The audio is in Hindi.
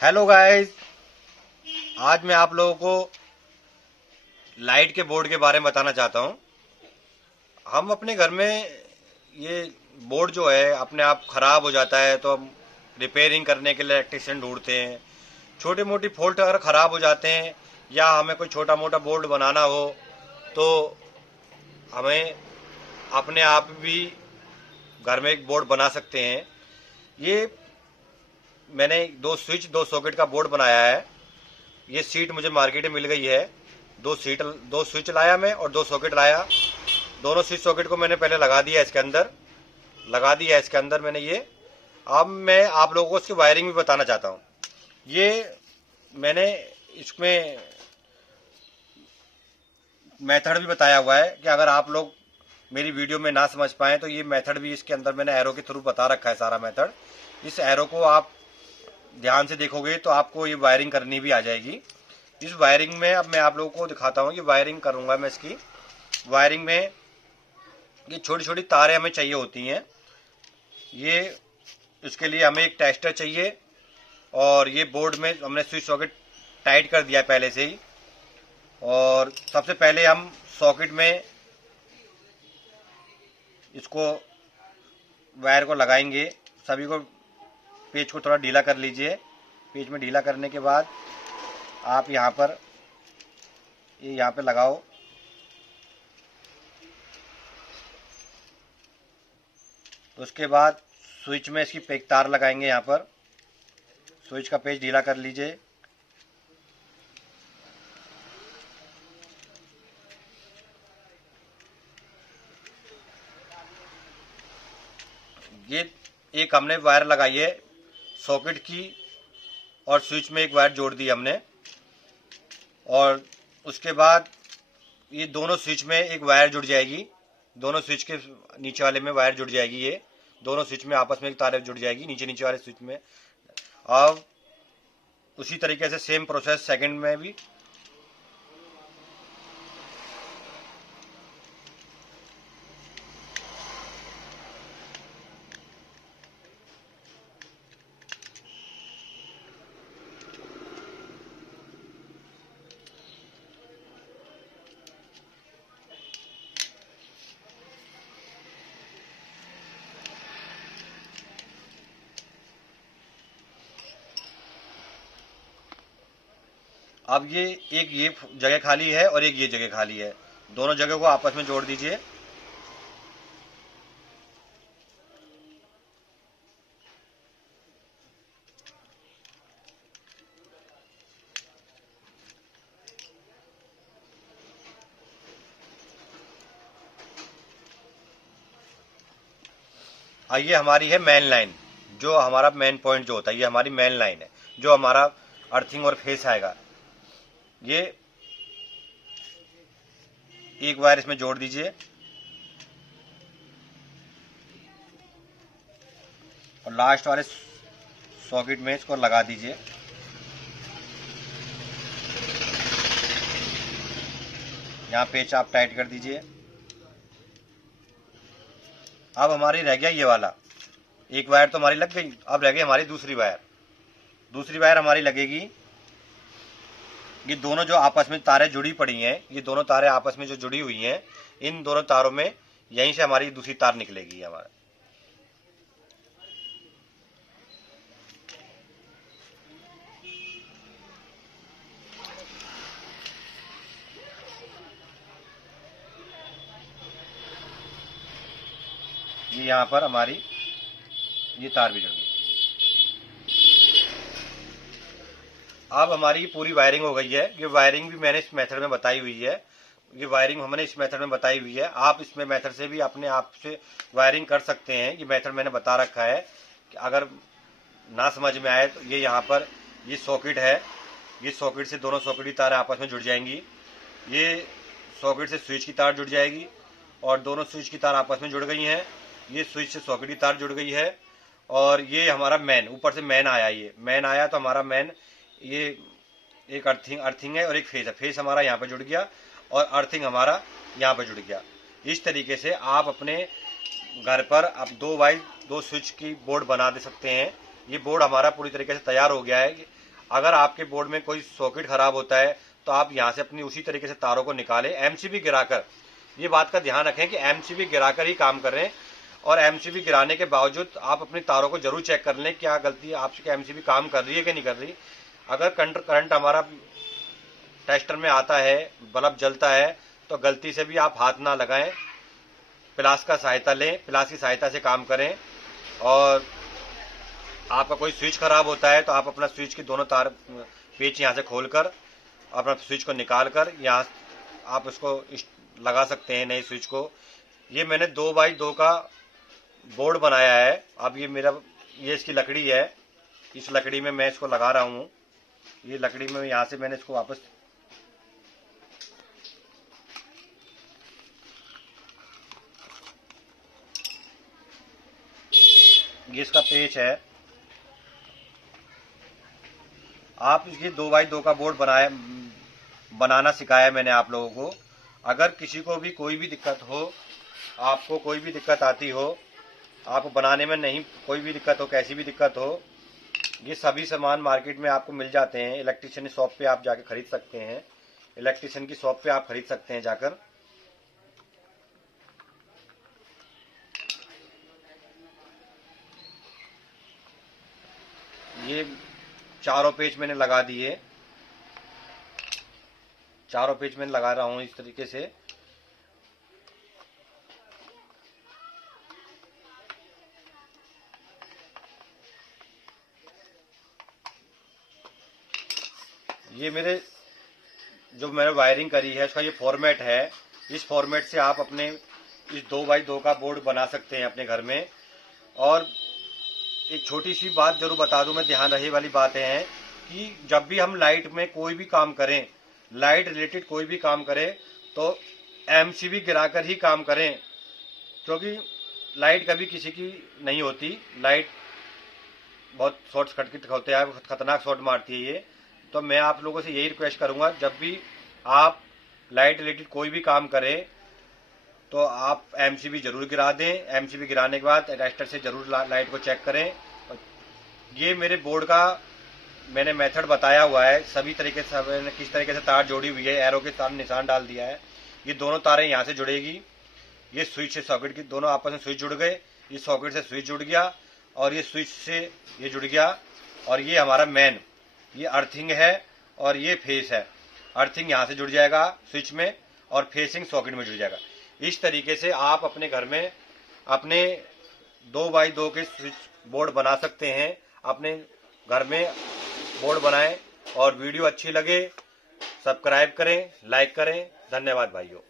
हेलो गाइस, आज मैं आप लोगों को लाइट के बोर्ड के बारे में बताना चाहता हूँ। हम अपने घर में ये बोर्ड जो है अपने आप खराब हो जाता है तो हम रिपेयरिंग करने के लिए इलेक्ट्रिशियन ढूंढते हैं। छोटी मोटी फॉल्ट अगर ख़राब हो जाते हैं या हमें कोई छोटा मोटा बोर्ड बनाना हो तो हमें अपने आप भी घर में एक बोर्ड बना सकते हैं। ये मैंने दो सॉकेट का बोर्ड बनाया है। ये सीट मुझे मार्केट में मिल गई है। दो स्विच लाया मैं और दो सॉकेट लाया। दोनों स्विच सॉकेट को मैंने पहले लगा दिया इसके अंदर मैंने ये। अब मैं आप लोगों को इसकी वायरिंग भी बताना चाहता हूँ। ये मैंने इसमें मेथड भी बताया हुआ है कि अगर आप लोग मेरी वीडियो में ना समझ पाए तो ये मेथड भी इसके अंदर मैंने एरो के थ्रू बता रखा है सारा मेथड। इस एरो को आप ध्यान से देखोगे तो आपको ये वायरिंग करनी भी आ जाएगी। इस वायरिंग में अब मैं आप लोगों को दिखाता हूँ। ये वायरिंग करूँगा मैं इसकी। वायरिंग में ये छोटी छोटी तारें हमें चाहिए होती हैं। ये इसके लिए हमें एक टेस्टर चाहिए और ये बोर्ड में हमने स्विच सॉकेट टाइट कर दिया है पहले से ही। और सबसे पहले हम सॉकेट में इसको वायर को लगाएंगे। सभी को पेज को थोड़ा ढीला कर लीजिए। पेज में ढीला करने के बाद आप यहाँ पे लगाओ। तो उसके बाद स्विच में इसकी एक तार लगाएंगे। यहाँ पर स्विच का पेज ढीला कर लीजिए। ये एक हमने वायर लगाई है सॉकेट की और स्विच में एक वायर जोड़ दी हमने। और उसके बाद ये दोनों स्विच में एक वायर जुड़ जाएगी। दोनों स्विच के नीचे वाले में वायर जुड़ जाएगी। ये दोनों स्विच में आपस में एक तार जुड़ जाएगी नीचे नीचे वाले स्विच में। अब उसी तरीके से सेम प्रोसेस सेकंड में भी। अब ये जगह खाली है और एक ये जगह खाली है। दोनों जगह को आपस में जोड़ दीजिए। ये हमारी है मेन लाइन। जो हमारा मेन पॉइंट जो होता है ये हमारी मेन लाइन है जो हमारा अर्थिंग और फेस आएगा। ये एक वायर इसमें जोड़ दीजिए और लास्ट वाले सॉकेट में इसको लगा दीजिए। यहाँ पेच आप टाइट कर दीजिए। अब हमारी रह गया ये वाला। एक वायर तो हमारी लग गई। अब रह गई हमारी दूसरी वायर। दूसरी वायर हमारी लगेगी। ये दोनों जो आपस में तारें जुड़ी पड़ी हैं, ये दोनों तारें आपस में जो जुड़ी हुई हैं, इन दोनों तारों में यहीं से हमारी दूसरी तार निकलेगी हमारा। ये यहाँ पर हमारी ये तार भी जुड़ गई। अब हमारी पूरी वायरिंग हो गई है। ये वायरिंग भी मैंने इस मेथड में बताई हुई है। ये वायरिंग हमने इस मेथड में बताई हुई है। आप इसमें मेथड से भी अपने आप से वायरिंग कर सकते हैं। ये मेथड मैंने बता रखा है कि अगर ना समझ में आए तो ये यहाँ पर ये सॉकेट है। ये सॉकेट से दोनों सॉकेट की तारें आपस में जुड़ जाएंगी। ये सॉकेट से स्विच की तार जुड़ जाएगी और दोनों स्विच की तार आपस में जुड़ गई हैं। ये स्विच से सॉकेट की तार जुड़ गई है। और ये हमारा मेन, ऊपर से मेन आया। ये मेन आया तो हमारा मेन ये एक अर्थिंग है और एक फेस है। फेस हमारा यहाँ पे जुड़ गया और अर्थिंग हमारा यहाँ पे जुड़ गया। इस तरीके से आप अपने घर पर आप 2 बाई 2 स्विच की बोर्ड बना दे सकते हैं। ये बोर्ड हमारा पूरी तरीके से तैयार हो गया है। अगर आपके बोर्ड में कोई सॉकेट खराब होता है तो आप यहाँ से अपनी उसी तरीके से तारों को निकालें, एमसीबी गिराकर। ये बात का ध्यान रखें कि एमसीबी गिराकर ही काम करें, और एमसीबी गिराने के बावजूद आप अपनी तारों को जरूर चेक कर लें क्या गलती आपसे, एमसीबी काम कर रही है कि नहीं कर रही। अगर करंट हमारा टेस्टर में आता है, बल्ब जलता है, तो गलती से भी आप हाथ ना लगाएं, प्लास का सहायता लें, प्लास की सहायता से काम करें। और आपका कोई स्विच खराब होता है तो आप अपना स्विच की दोनों तार पेच यहाँ से खोलकर अपना स्विच को निकाल कर यहाँ आप उसको लगा सकते हैं नए स्विच को। ये मैंने 2x2 का बोर्ड बनाया है। अब ये इसकी लकड़ी है, इस लकड़ी में मैं इसको लगा रहा हूँ। ये लकड़ी में यहाँ से मैंने इसको वापस ये इसका पेच है। आप ये 2x2 का बोर्ड बनाना सिखाया मैंने आप लोगों को। अगर किसी को भी कोई भी दिक्कत हो, आपको कोई भी दिक्कत आती हो, आपको बनाने में नहीं कोई भी दिक्कत हो, कैसी भी दिक्कत हो, ये सभी सामान मार्केट में आपको मिल जाते हैं। इलेक्ट्रिशियन शॉप पे आप जाके खरीद सकते हैं, इलेक्ट्रिशियन की शॉप पे आप खरीद सकते हैं जाकर। ये चारों पेच मैंने लगा दिए, चारों पेच मैंने लगा रहा हूं इस तरीके से। ये जो मैंने वायरिंग करी है उसका ये फॉर्मेट है। इस फॉर्मेट से आप अपने इस 2x2 का बोर्ड बना सकते हैं अपने घर में। और एक छोटी सी बात जरूर बता दूं मैं, ध्यान रहे वाली बातें हैं कि जब भी हम लाइट में कोई भी काम करें, लाइट रिलेटेड कोई भी काम करें, तो एमसीबी गिराकर ही काम करें, क्योंकि लाइट कभी किसी की नहीं होती। लाइट बहुत शॉर्ट सर्किट होते हैं, खतरनाक शॉर्ट मारती है ये। तो मैं आप लोगों से यही रिक्वेस्ट करूंगा, जब भी आप लाइट रिलेटेड कोई भी काम करें तो आप एमसीबी जरूर गिरा दें। एमसीबी गिराने के बाद टेस्टर से जरूर लाइट को चेक करें। ये मेरे बोर्ड का मैंने मेथड बताया हुआ है, सभी तरीके से मैंने किस तरीके से तार जोड़ी हुई है, एरो के साथ निशान डाल दिया है। ये दोनों तारें यहाँ से जुड़ेगी, ये स्विच से सॉकेट की दोनों आपस में स्विच जुड़ गए, ये सॉकेट से स्विच जुड़ गया और ये स्विच से ये जुड़ गया। और ये हमारा मेन, ये अर्थिंग है और ये फेस है। अर्थिंग यहाँ से जुड़ जाएगा स्विच में और फेसिंग सॉकेट में जुड़ जाएगा। इस तरीके से आप अपने घर में अपने 2x2 के स्विच बोर्ड बना सकते हैं। अपने घर में बोर्ड बनाएं और वीडियो अच्छी लगे सब्सक्राइब करें, लाइक करें। धन्यवाद भाइयों।